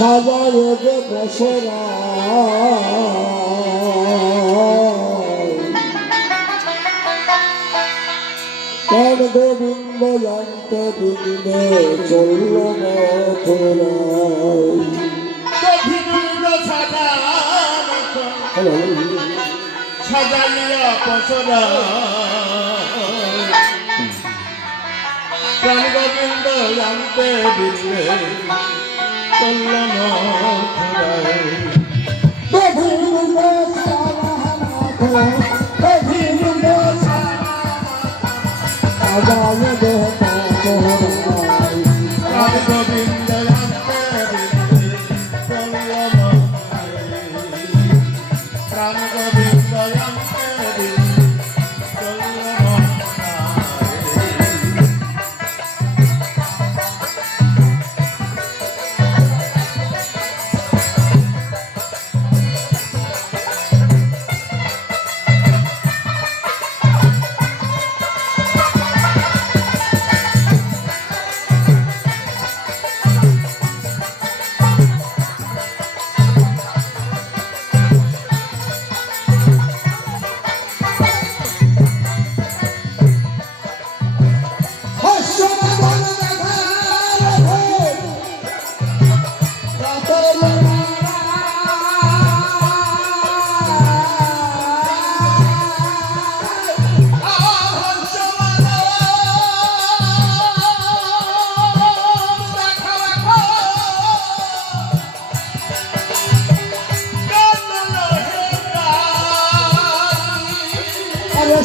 সাজায় যে বসরা কার গোবিন্দ জানতে বিন্দে চলল সাজাইয়া বসরা প্রাণ গোবিন্দ জানতে বিন্দে চলল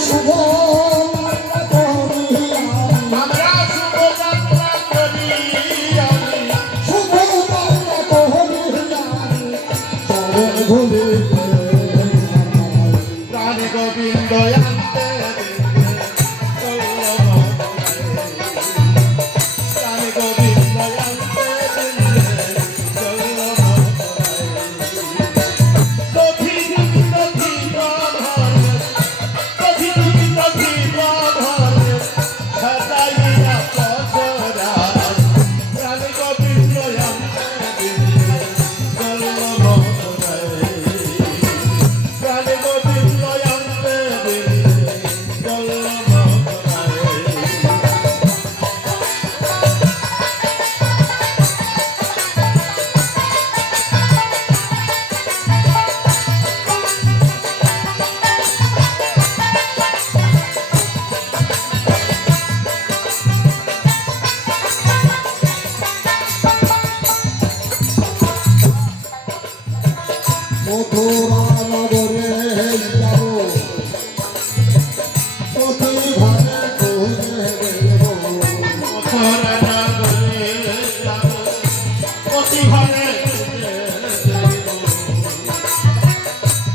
শুভ আমরা শুভ যাত্রা করি শুভ যাত্রা করি চরণ ধুলি প্রাণ গোবিন্দ আনতে প্রাণ গোবিন্দ আনতে মথুরা নগরে যাব প্রতি ঘরে ঘুরে দেব মথুরা নগরে যাব প্রতি ঘরে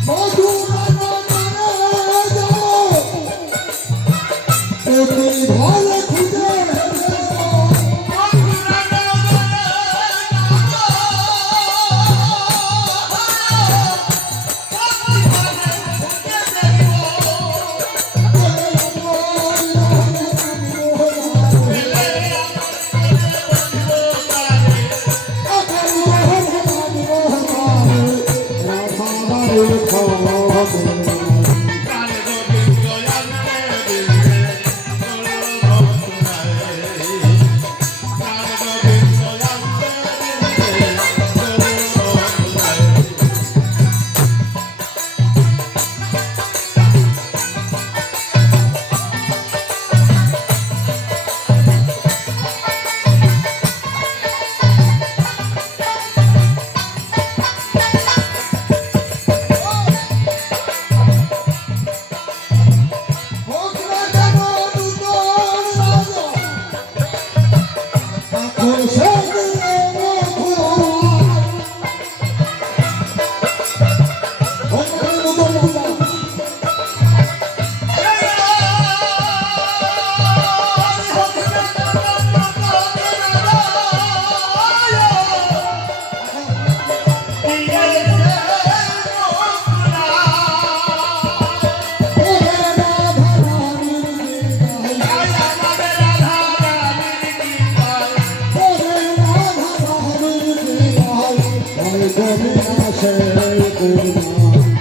মথুরা নগরে যাব প্রতি ঘরে খুঁজে হয় তুমি আসে করুণা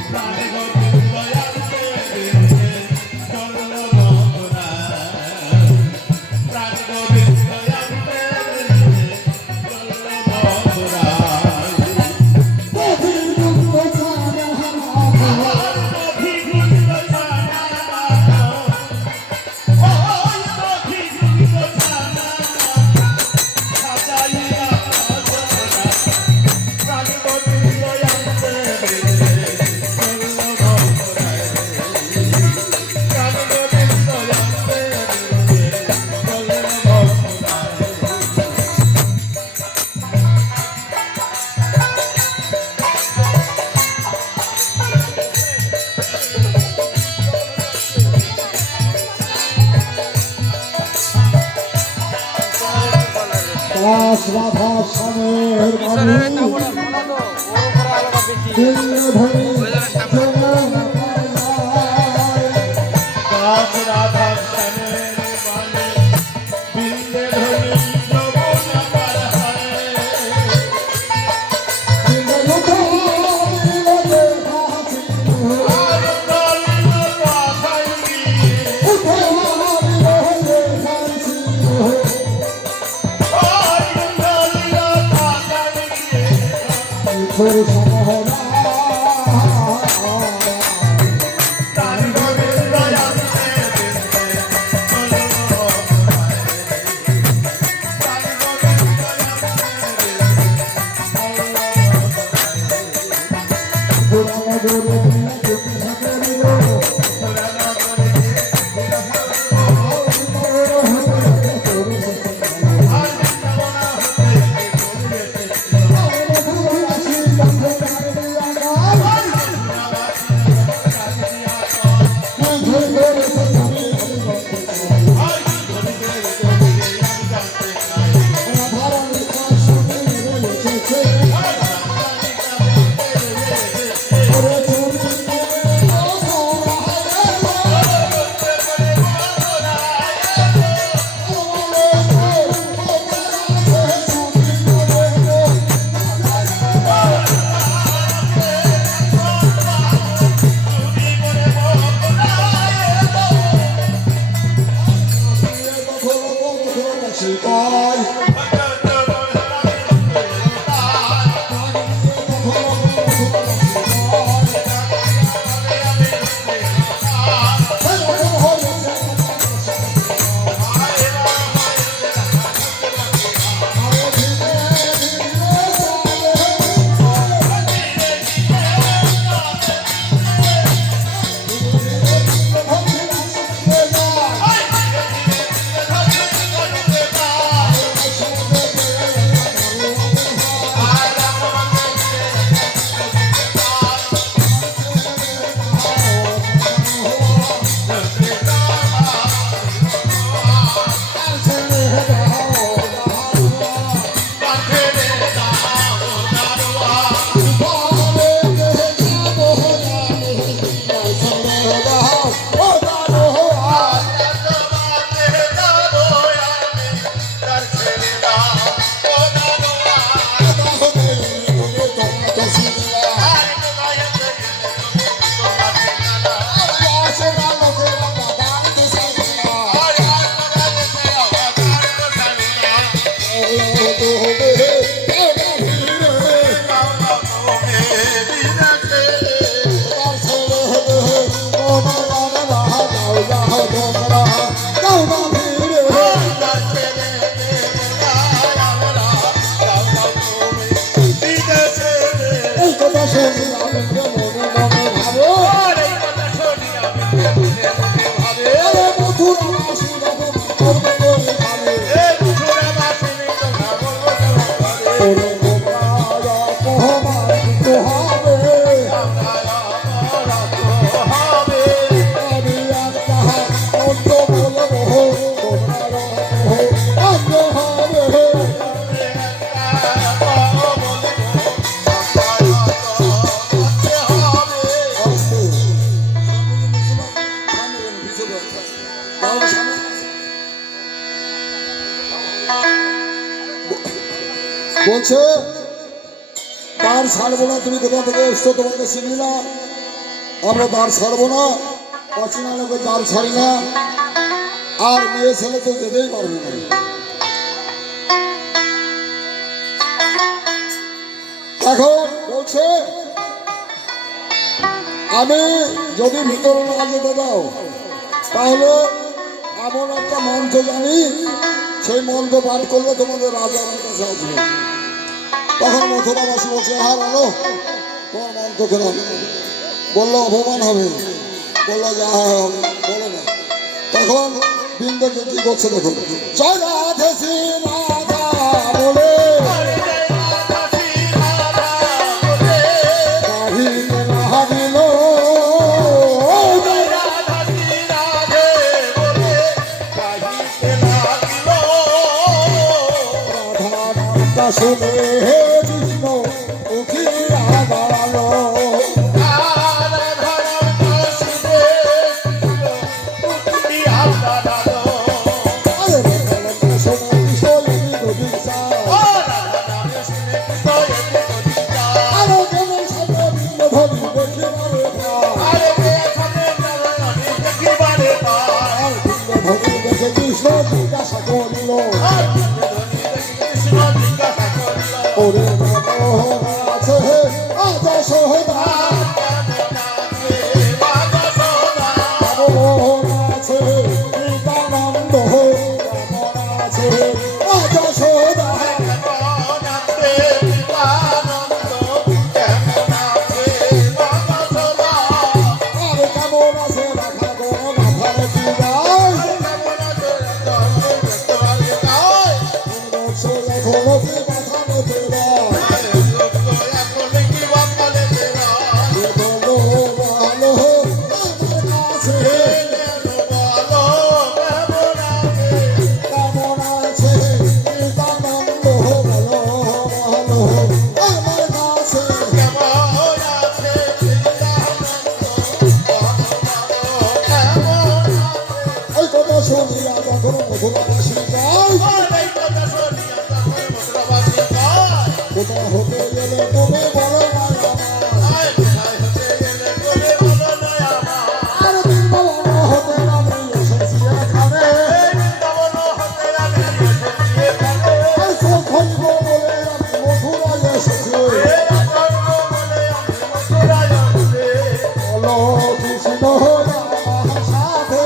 প্রাণ গোবিন্দ আনতে দিলে চলল মথুরা প্রাণ গোবিন্দ আনতে দিলে চলল মথুরা অভিনন্দ জানা অভিগুণ্ড জানা ওই অভিগুণ্ড জানা সাজাইয়া সাজনা প্রাণ গোবিন্দ আনতে দিলে চলল মথুরায় প্রাণ গোবিন্দ আনতে দিলে চলল মথুরায় দাস রাধা স্বামীর বাণী দিল ধরি যমুনা পায় দাস রাধা শ্যামের বাণী বিন্দে ধরি যমুনা পার হয় দিল ধরি হাসি আর দলিল পাথাই গিয়ে উঠে হাসি আর দলিল পাথাই গিয়ে তোর সমহরা প্রাণ গোবিন্দ আনতে দিলে চলল মথুরায় প্রাণ গোবিন্দ আনতে দিলে চলল মথুরায় পুরাণ করিতে আর বৃন্দাবনা হতে ঘুরে এসেছিল বলছে ছাড়বো না। তুমি কোথা থেকে এসছো তোমাকে চিনি না, আমরা দ্বার ছাড়বো না। অচেনা লোকের দ্বার ছাড়ি না। আর মেয়ে ছেলে তো যেতেই পারবে না। এখন বলছে আমি যদি ভিতরে না যেতে দাও তাহলে এমন একটা মন্ত্র জানি, সেই মন্ত্র পাঠ করলে তোমাদের রাজা আমার কাছে আসবে। তখন মথুরাবাসী বলছে হ্যাঁ বলো তোমার মন্ত্র কেন? বললো অপমান হবে। বললো যা হবে বলো না। তখন বৃন্দকে কি করছে দেখো, জয় রাধে শ্রী রাধা বলে হারিল রাধা শুনে হে কৃষ্ণ উঠিয়া দাঁড়ালো। কৃষ্ণ জিজ্ঞাসা করিল ওরে মোহন আছে আজ সহদা, মোহন আছে নিত্যানন্দ, মোহন আছে আজ সহদা। আরে কেমন আছে রাখা গো মাথার চূড়ায়, এখনো কি মাথা নেতে শুনিয়া তখন মধুরাবাসী যায়, কোথা হতে গেলে তুমি বলো আর বৃন্দাবন হতে আমি এসেছি এখানে, হইব বলে আমি মধুরায় এসেছি। বলো কৃষ্ণ আমার সাথে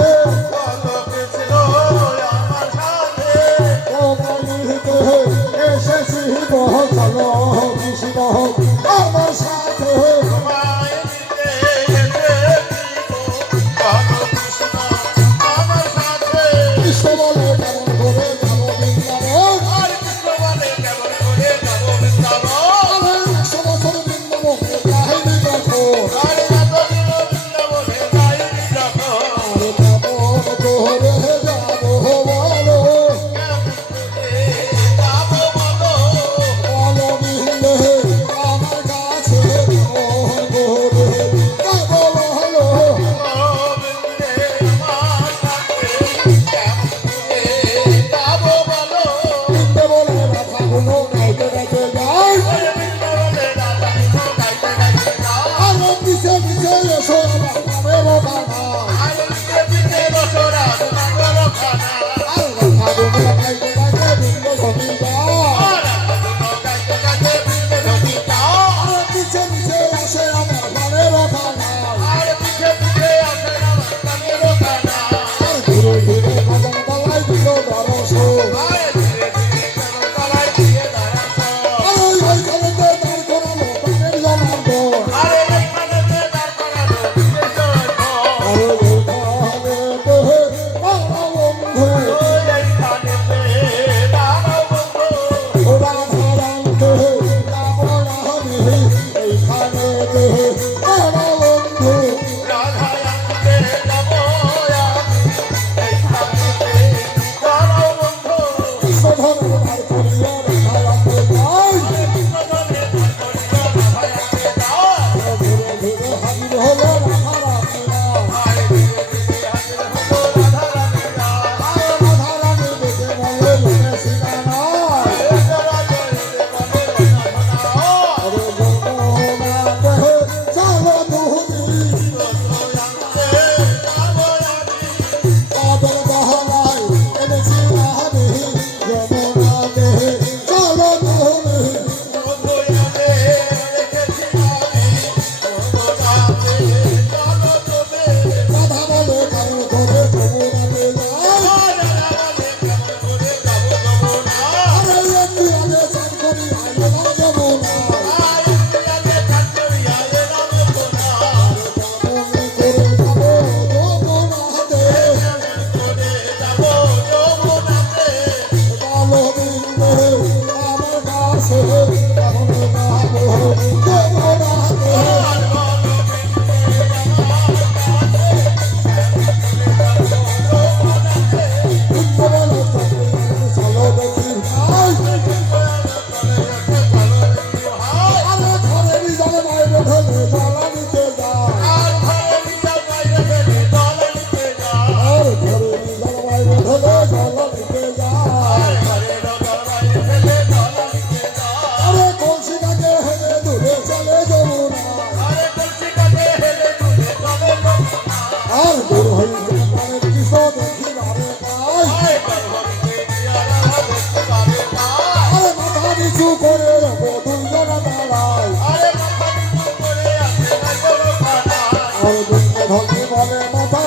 এসেছি বহ চলো কৃষ্ণ আমার সাথে। কৃষ্ণ বলে কেমন করে যাবো বৃন্দাবন, 100 বছর বৃন্দাবনে কাহিনী দেখো। আরে কেমন করে যাবো বলো, বলো বৃন্দে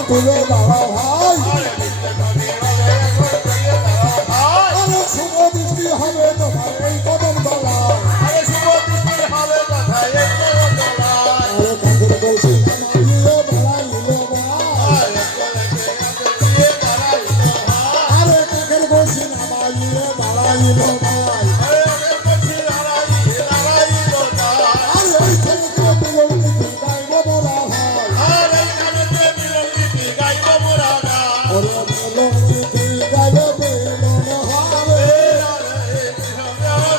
তুলে দাঁড়া ভাই আরে বৃষ্টি পানি হবে এখন তুলে দাঁড়াও ভাই আরে শুভ দৃষ্টি হবে তোমার এই কদম তলায় আরে শুভ দৃষ্টি হবে কথায় এই কদম তলায় আরে কাকের বলছি নামাইয়ে দাঁড়াইলো ভাই আরে চলেছে আগে দিয়ে দাঁড়াইলো ভাই আরে কাকের বলছি নামাইয়ে দাঁড়াইলো ভাই আরে আগের বলছি দাঁড়াইলো ভাই আরে এইখানে তো মিলন নীতি গাইবো মোরা ভাই আর এইখানেতে মিলন গীতি গাইবো মোরা গান ওরে মিলন নীতি গাইবো মিলন হবে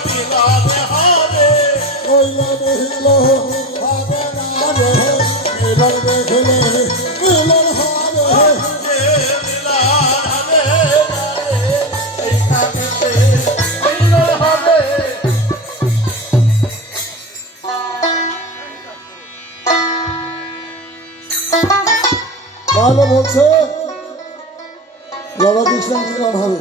মিলনে হবে ওইলে মিলন হবে না রে মিলন দেখলে মিলন হবে মিলন হবে এইখানেতে মিলন হবে তাহলে বলছে রাধা কৃষ্ণ মিলন হবে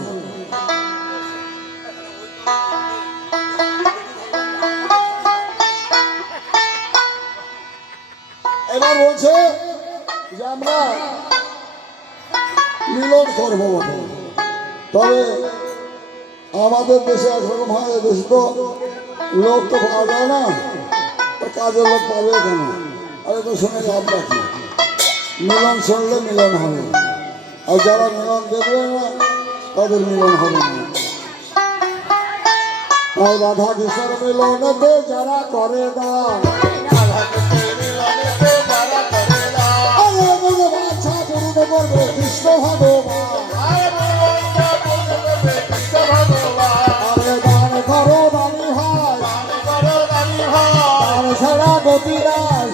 এবার বলছে যে আমরা মিলন করবো বটে। তবে আমাদের দেশে একরকম হয় দেশে তো লোক তো পাওয়া যায় না তো কাজের লোক পাবে কেন আরে তো শুনে লাভ রাখি মিলন শুনলে মিলন হবে আর যারা মিলন দেখবে না তাদের মিলন হবে না তাই রাধা কৃষ্ণের মিলনেতে যারা করে দান মিলনেতে যারা করে না আরে মনে বাঞ্ছা পূর্ণ করবে কৃষ্ণ ভগবান আরে মনটা পূর্ণ করবে কৃষ্ণ ভগবান আরে দান করো দানি হয় দান করো দানি হয় দান ছাড়া গতি নাই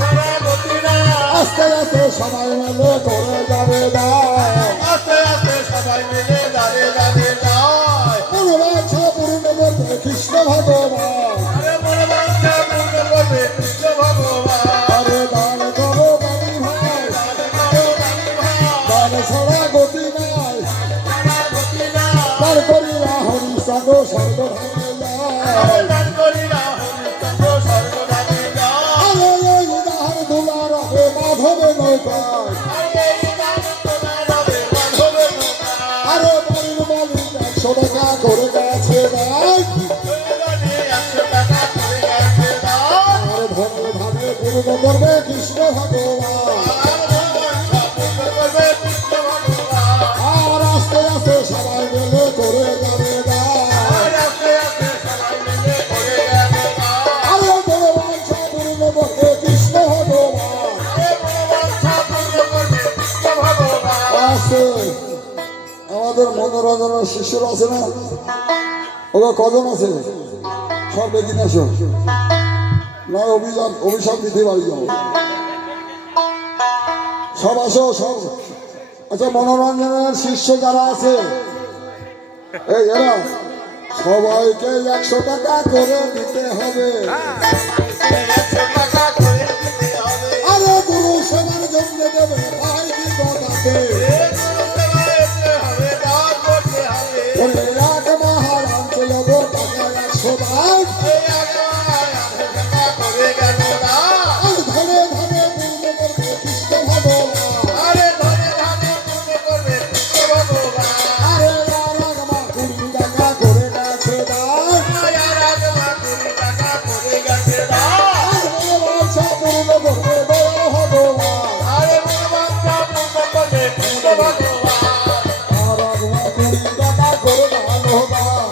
সারা গতি না আস্তে আস্তে সবাই মিলে করে যাবে দান আস্তে আস্তে সবাই মিলে দাঁড়িয়ে দাঁড়িয়ে যায় মনে বাঞ্ছা পূর্ণ করবে কৃষ্ণ ভগবান আরে মনটা পূর্ণ করবে কৃষ্ণ ভগবান আরে দান করো দানি ভাই দান করো দানি হয় দান ছাড়া গতি নাই সারা গতি না তার করিয়া হরি সাধ স্বর্গ ধামে যায় দান করি না হরিচন্দ্র স্বর্গরাজে যায় আরে এই দাহার দুলার হবে মাধবে নৌকায় এই দান তোমার হবে মাধবে নৌকা আরে বাড়ির মালিক 100 টাকা করে গেছে ভাই আরে ধনে ধানে পূর্ণ করবে কৃষ্ণ ভগবান আর আস্তে আস্তে সবাই মিলে করে যাবে দান আরে বড় বাঞ্ছা পূর্ণ করবে কৃষ্ণ ভগবান আছে আমাদের মনোরঞ্জনের শিষ্যরা আছে না ওরা কজন আছে সব এদিন আসো না অভিশাপ দিতে পারি যাও সব আসো সব আচ্ছা মনোরঞ্জনের শিষ্য যারা আছে এই এরা সবাইকে 100 টাকা করে দিতে হবে আরে গুরু সেবার জন্য দেবে ভাই কি কথাতে ওরে এক মহারাম চলব টাকা 100 ভাই আর ধরে ধরে পূর্ণ করবে কৃষ্ণ ভগবান আরে আর মা 20 টাকা করে গেছে দান আর বড় বাঞ্ছা পূর্ণ করবে দয়া ভগবান আর মা 20 টাকা করে দান ভগবান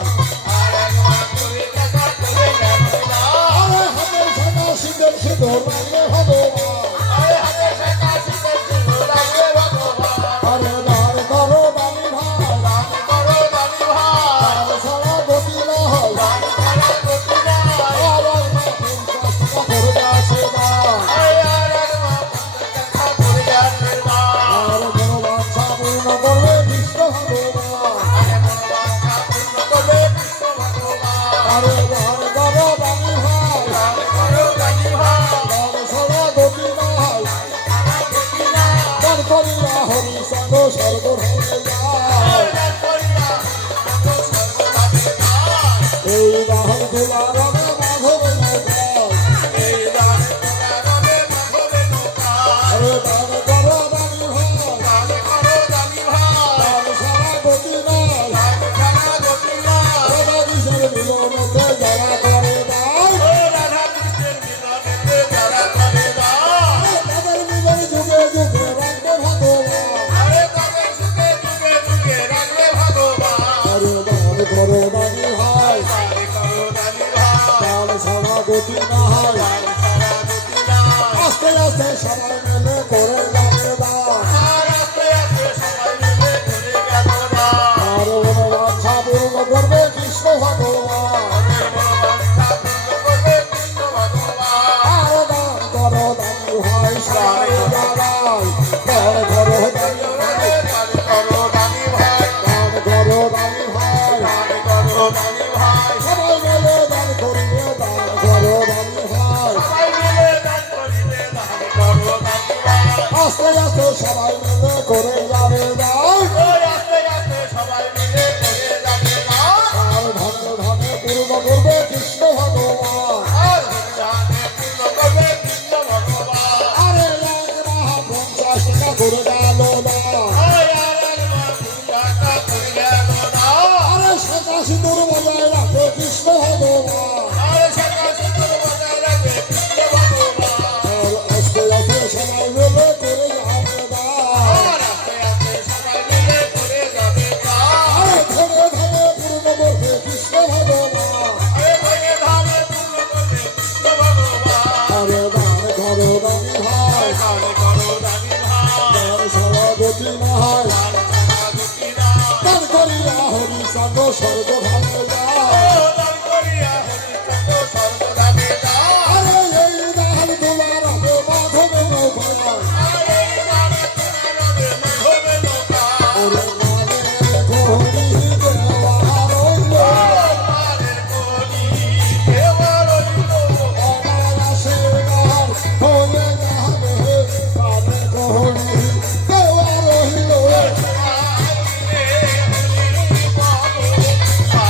আরে হাতের ছানা শীতের শীতল রাখবে ভগবান আরে দান করো দানি ভাই দান ছাড়া গতি না হয় আর মা 50 টাকা করে গেছে দান আর বড় বাঞ্ছা পূর্ণ করবে কৃষ্ণ ভগবান আরে দান করো দানি ভাই দান নাই সারা দুটি নাই আস্তে আস্তে সবাই মিলে করে যাবে দান আর আস্তে আস্তে সবাই মিলে করে গেল না আর মনোবাঞ্ছা পূর্ণ করবে কৃষ্ণ ভগবান মনের মনোবাঞ্ছা পূর্ণ করবে কৃষ্ণ ভগবান আর দান করো দানি ভাই সবাই দাঁড়াই দান করো দানি ভাই দান করো দানি ভাই দান করো দানি ভাই দান করো দানি ভাই সবাই মিলে দান করিবে দান করো দানি ভাই সবাই মিলে দান করিবে দান করো দানি ভাই আস্তে আস্তে সবাই মিলে করে যাবে দান ওই আস্তে আস্তে সবাই মিলে করে যাবে না আর ধনে ধনে পূর্ণ করবে কৃষ্ণ ভগবান আর ধানে পূর্ণ করবে কৃষ্ণ ভগবান আরে এক রাহা 50 টাকা করে গেল না ওই আর একবার পূজাটা করে গেল না আরে সেটা সিঁদুর বজায় রাখে কৃষ্ণ ভগবান আর সেটা সুন্দর বজায় রাখবে কৃষ্ণ ভগবান আর আস্তে আস্তে সবাই মিলে করে যাবে দান আর আস্তে আস্তে সবাই মিলে করে যাবে না আরে ধনে ধনে পূর্ণ করবে কৃষ্ণ ভগবান আরে ভাগে ধানে পূর্ণ করবে কৃষ্ণ ভগবান আরে দান করো দানি ভাই দান করো দানি ভাই দান সভাপতি নাহাই দান ছাড়া দুটি নাই দান করিয়া হরিচন্দ্র স্বর্গধামে যায় দান করিয়া হরিচন্দ্র স্বর্গধামে যায় আরে এই দান তোমার হবে মাধবে নৌকায় আরে দানে তোমার মাধবে নৌকা ওরে মানে ঘড়ি দেওয়া রইল মারের গলি দেওয়া রইল অনায়াসে গান হয়ে যাবে মানে ঘড়ি দেওয়া রইল আইলে হরি বলো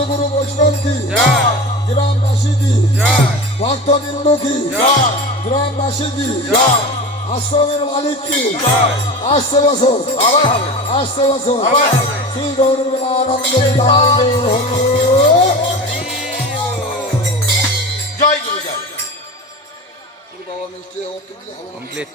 সাধুগুরু বৈষ্ণব কি, জয় গ্রামবাসী কি, জয় ভক্তবৃন্দ কি, জয় গ্রামবাসী কি, জয় আশ্রমের মালিক কি, জয় আসতে বছর, আবার হবে আসতে বছর, আবার হবে শ্রী গৌরবের আনন্দ বিধান হলো। জয় গুরু জয় বাবা মিষ্টি আমার তো দিলে হবে না। কমপ্লিট